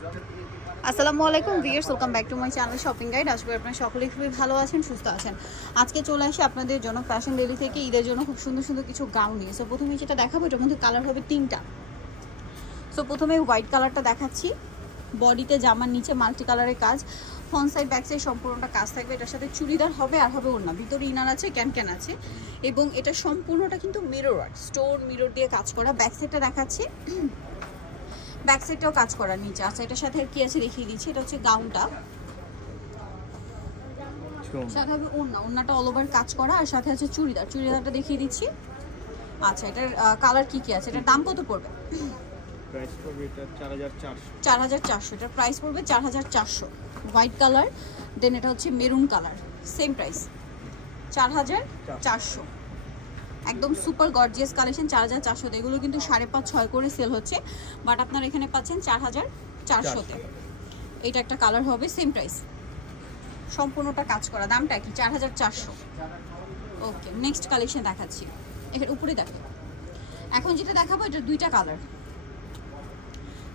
আসসালামু আলাইকুম viewers, welcome back to my channel shopping guide. আশা করি আপনারা সকলেই খুবই ভালো আছেন, সুস্থ আছেন। আজকে চলে আসি আপনাদের জন্য ফ্যাশন ডেলি থেকে ঈদের জন্য খুব সুন্দর সুন্দর কিছু গাউন নিয়ে। সো প্রথমে যেটা দেখাবো এটার মধ্যে কালার হবে তিনটা। সো প্রথমে হোয়াইট কালারটা দেখাচ্ছি, বডিতে জামার নিচে মাল্টি কালারের কাজ, ফ্রন্ট সাইড ব্যাক সাইড সম্পূর্ণটা কাজ থাকবে। এটার সাথে চুড়িদার হবে আর হবে ওড়না, ভিতরে ইনার আছে, ক্যান আছে এবং এটা সম্পূর্ণটা কিন্তু মিরর ওয়ার্ক, স্টোন মিরর দিয়ে কাজ করা। ব্যাক সাইডটা দেখাচ্ছি, ব্যাক সাইডটাও কাজ করা নিচে। আচ্ছা এটার সাথে কি আছে দেখিয়ে দিচ্ছি। এটা হচ্ছে গাউনটা, সাথে হবে ওড়না, ওড়নাটা অল ওভার কাজ করা আর সাথে আছে চুড়িদার, চুড়িদারটা দেখিয়ে দিচ্ছি। আচ্ছা এটার কালার কি কি আছে, এটার দাম কত পড়বে? প্রাইস পড়বে এটা 4400। এটার প্রাইস পড়বে 4400। হোয়াইট কালার, দেন এটা হচ্ছে মেরুন কালার, সেম প্রাইস 4400। একদম সুপার গর্জিয়াস কালেকশন 4400। এগুলো কিন্তু 5.5-6 করে সেল হচ্ছে, বাট আপনারা এখানে পাচ্ছেন 4400-তে। এটা একটা কালার হবে, সেম প্রাইস, সম্পূর্ণটা কাজ করা, দামটা কি 4400। ওকে, নেক্সট কালেকশন দেখাচ্ছি, এখানে উপরে দেখো। এখন যেটা দেখাবো এটা দুইটা কালার।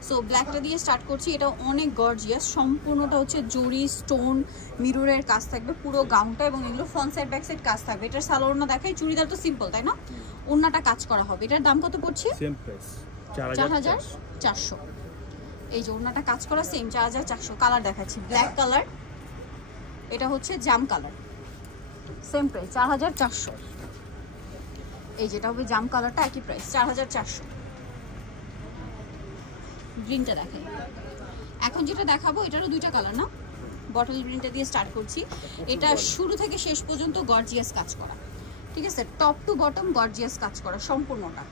সো ব্ল্যাকটা দিয়ে স্টার্ট করছি। এটা অনেক গর্জিয়াস, সম্পূর্ণটা হচ্ছে জরি স্টোন মিররের কাজ থাকবে পুরো গাউনটা, এবং এগুলো ফ্রন্ট সাইড ব্যাক সাইড কাজ থাকবে। এটার সালোয়ার ওড়না দেখাই, চুড়িদার তো সিম্পল তাই না, ওড়নাটা কাজ করা হবে। এটার দাম কত পড়ছে? Same price 4400। এই যে ওড়নাটা কাজ করা সেম 4400। কালার দেখাচ্ছি, ব্ল্যাক কালার, এটা হচ্ছে জাম কালার, সেম প্রাইস 4400। এই যেটা হবে জাম কালারটা, একই প্রাইস 4400। গ্রিনটা দেখাই। এখন যেটা দেখাবো এটারও দুইটা কালার না, বটল গ্রিনটা দিয়ে স্টার্ট করছি। এটা শুরু থেকে শেষ পর্যন্ত গর্জিয়াস কাজ করা, ঠিক আছে, টপ টু বটম গর্জিয়াস কাজ করা, সম্পূর্ণটা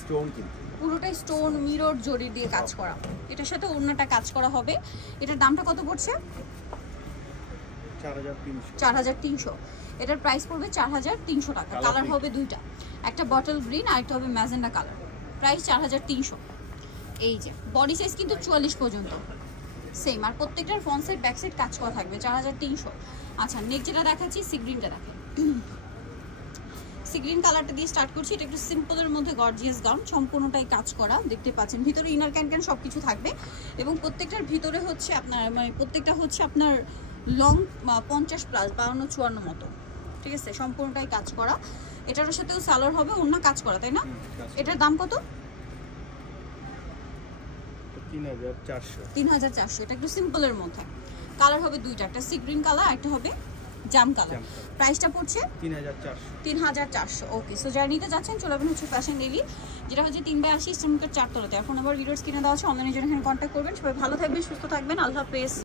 স্টোন কিন্তু পুরোটাই স্টোন মিরর জরি দিয়ে কাজ করা। এটার সাথে ওড়নাটা কাজ করা হবে। এটার দামটা কত পড়ছে? 4300। এটার প্রাইস পড়বে 4300 টাকা। কালার হবে দুইটা, একটা বটল গ্রিন আর একটা হবে ম্যাজেন্ডা কালার। প্রাইস 4300। এই যে বডি সাইজ কিন্তু 44 পর্যন্ত সেম, আর প্রত্যেকটার ফ্রন্ট সাইড ব্যাক সাইড কাজ করা থাকবে 4300। আচ্ছা নেক্সট যেটা দেখাচ্ছি সি গ্রিনটা দেখেন, সি গ্রিন কালারটা দিয়ে স্টার্ট করছি। এটা একটু সিম্পলের মধ্যে গর্জিয়াস গাউন, সম্পূর্ণটাই কাজ করা, দেখতে পাচ্ছেন ভিতরে ইনার ক্যান সব কিছু থাকবে এবং প্রত্যেকটার ভিতরে হচ্ছে আপনার মানে প্রত্যেকটা হচ্ছে আপনার লং 50+, 52-54 মতো, ঠিক আছে, সম্পূর্ণটাই কাজ করা। এটার সাথেও সালোয়ার হবে, ওড়না কাজ করা তাই না? এটার দাম কত? 3400। এটা একটু সিম্পলের মধ্যে। কালার হবে দুইটা, একটা সি গ্রিন কালার, একটা হবে জাম কালার। প্রাইসটা পড়ছে 3400। ওকে, সো যারা নিতে যাচ্ছেন চলে আসবেন হচ্ছে ফ্যাশন ডেলি, যেটা হচ্ছে 3/80 ইস্টার্ন 4 তলাতে। এখন আবার ভিডিওস কিনে দেওয়া আছে, অনলাইনের জন্য এখানে কন্ট্যাক্ট করবেন। সবাই ভালো থাকবেন, সুস্থ থাকবেন, আল্লাহ হাফেজ।